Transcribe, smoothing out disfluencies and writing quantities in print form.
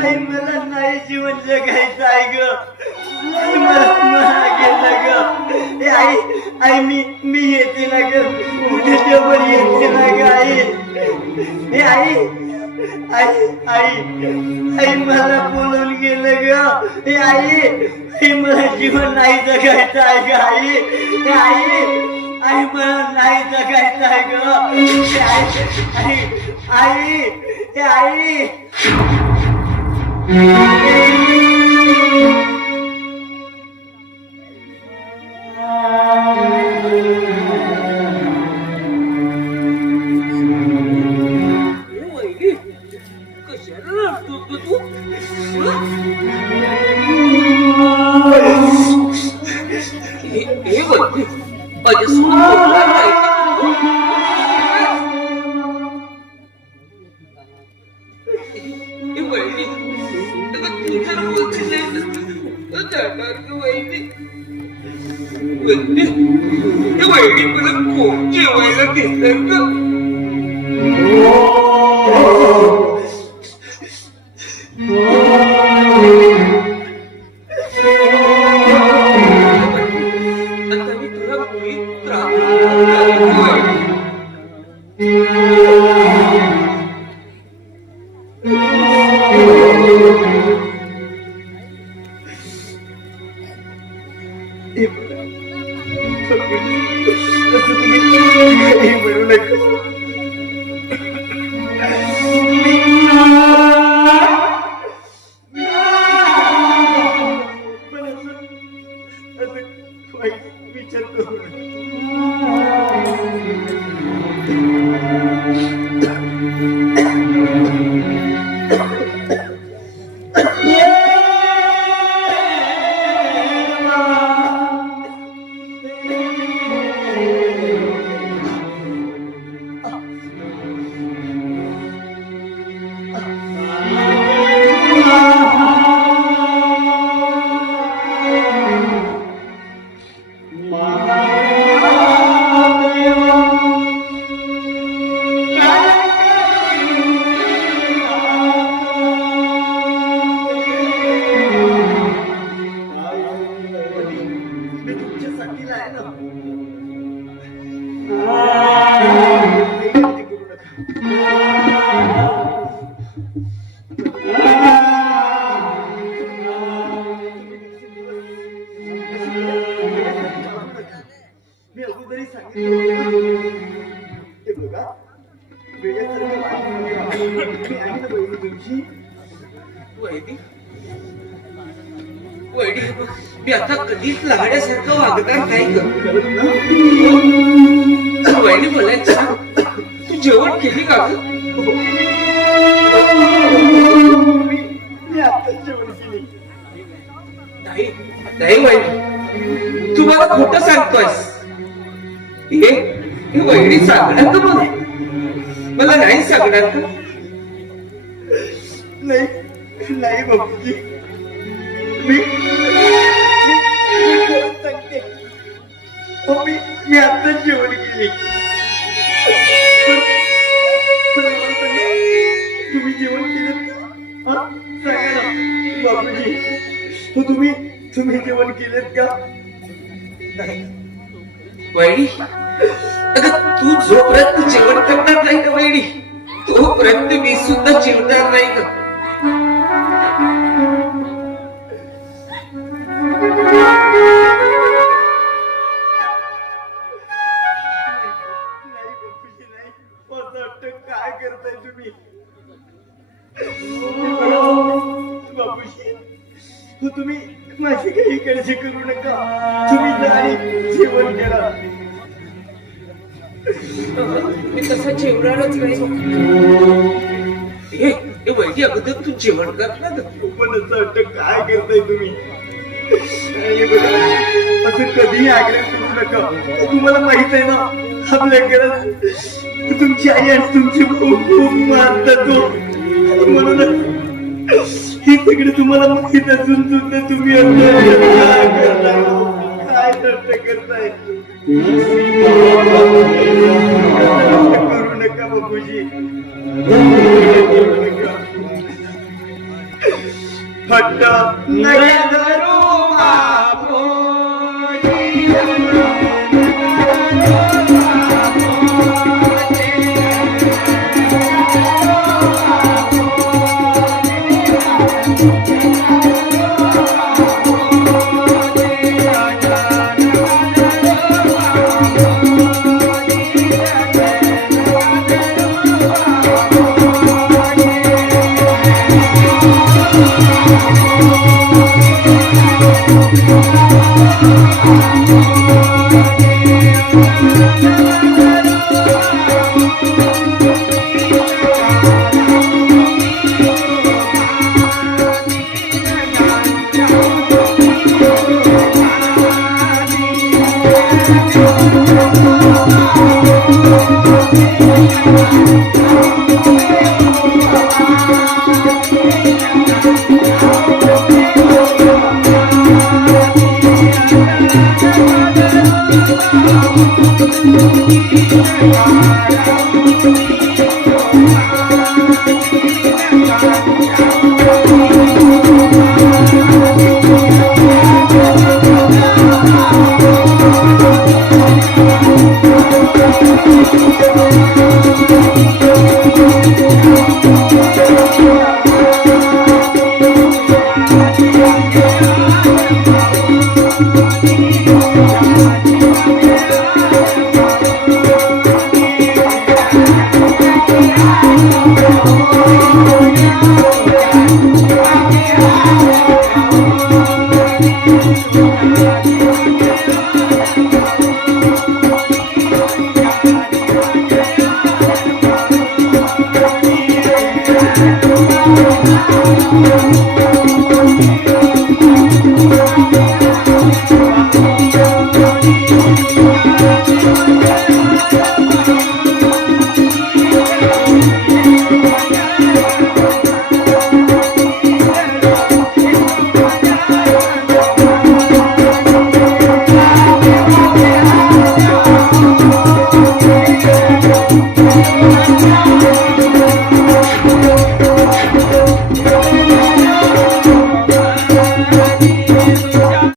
आई मला नाही जीवन जगायचं आहे ग. मला गेलं ग. आई आई मी येते ना ग. तुझ्यावर येते ना ग आई. आई आई आई आई मला बोलून गेलं ग. आई आई मला जीवन नाही जगायचं आहे ग. आई आई आई मला नाही जगायचं आहे ग. आई आई आई आई मी आता कधीच लहाण्यासारखं वागणार नाही ग. वहिनी बोलायचं तू जेवण केली का ग? नाही नाही वहिनी तू मला खोटं सांगतोयस. हे वहिनी सांगणार का मला नाही सांगणार का? नाही नाही बापूजी मी सांगते मी आता जेवण केली. तुम्ही जेवण केलं सांगा ना बापूजी. तुम्ही जेवण केलं का? वहिनी अगं तू जोपर्यंत जेवण करणार नाही का वहिनी तोपर्यंत मी सुद्धा जेवणार नाही का? काय करताय तुम्ही बापूजी? तुम्ही माझी काही काळजी करू नका. तुम्ही आणि जेवण करा. मी तसं जेवणारच नाही. वैद्य अगोदर तू जेवण कर ना. पण असं काय करताय तुम्ही? असं कधीही आग्रह करू नका. तुम्हाला माहित आहे ना आपल्या घरात तुमची आई आणि तुमची भाऊ खूप मानतात. म्हणूनच हे सगळे तुम्हाला माहित असून सुद्धा तुम्ही काय नष्ट करताय करू नका बापूजी करू नका हट्ट नका धरू Thank you.